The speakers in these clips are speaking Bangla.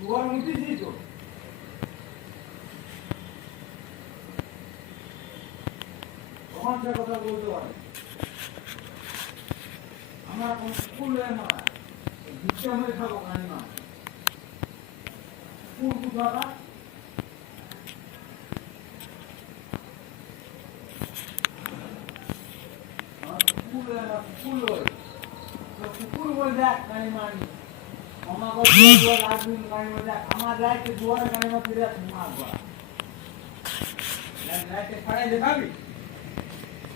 দুয়ার উঠেছি তো তখন সে কথা বলতে পারে আমার কোন স্কুল মারা ভিক্ষা মেরে খাবো কানি মা স্কুল কোথাটা কুকুর বলে দেখ কানি মানি আমাকে দুয়ার লাগবে কানি মা দেখ আমার লাইটে দুয়ারে কানি মা ফিরে মারবা লাইটে ছাড়াই দেখাবি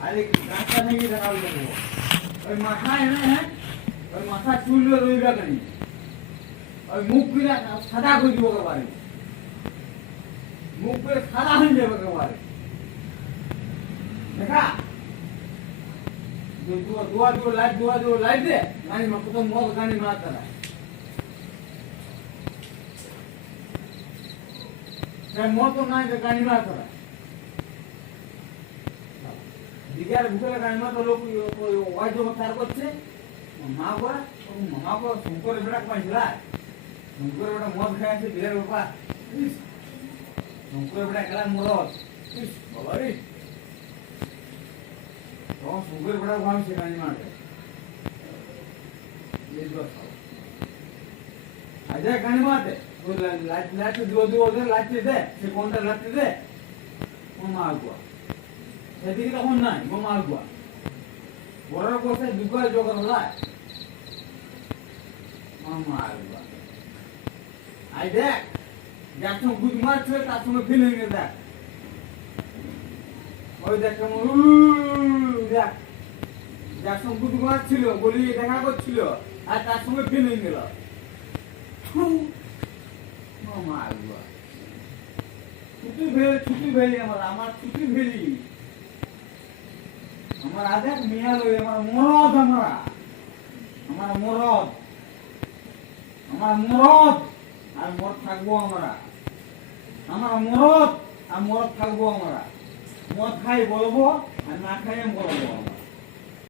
আরে গাছটা ভেঙে দেখাবি দেবো ওই মাথায় হ্যাঁ ওই মাথা চুলবে রইবে কেন ওই মুখ ফিরে সাদা করে দিব একেবারে মুখ ফিরে সাদা হয়ে যাবে একেবারে দেখা দুয়া লাইট দে গাড়ি মা প্রথম মদ গাড়ি মারতে না মদ তো নাই গাড়ি মারতে না দিঘার ভুলে গাড়ি মারতে লোক ওয়াই জমা তার করছে মা করে শঙ্করের বেটা পাইছিল শঙ্করের বেটা মদ খাই আছে দিঘার বাবা শঙ্করের বেটা খেলা মরদ বাবা রে তখন শঙ্করের বেটা ভাবছে গাড়ি মারতে আজ গাড়ি মারতে লাইট দুয়া লাইট দে সে কোনটা লাইট দে মামা আগুয়া সেদিকে তখন নাই মামা আগুয়া বড় কোথায় দুগায় জোগাড় হলায় মামা আগুয়া আই দেখ যার সঙ্গে গুদ মারছে তার সঙ্গে ফিলিং দেখ ওই দেখ কেমন দেখ যার সঙ্গে গুদ মারছিল বলি দেখা করছিল আর তার সঙ্গে ফিলিং গেল মামা আগুয়া ছুটি ভেলি আমার ছুটি ভেলি আমার আদেক মিয়া লই আমার মরদ আমার মরদ আর মরদ থাকবো আমার মরদ আর মরদ থাকবো আমরা মদ খাই বলবো আর না খাই বলবো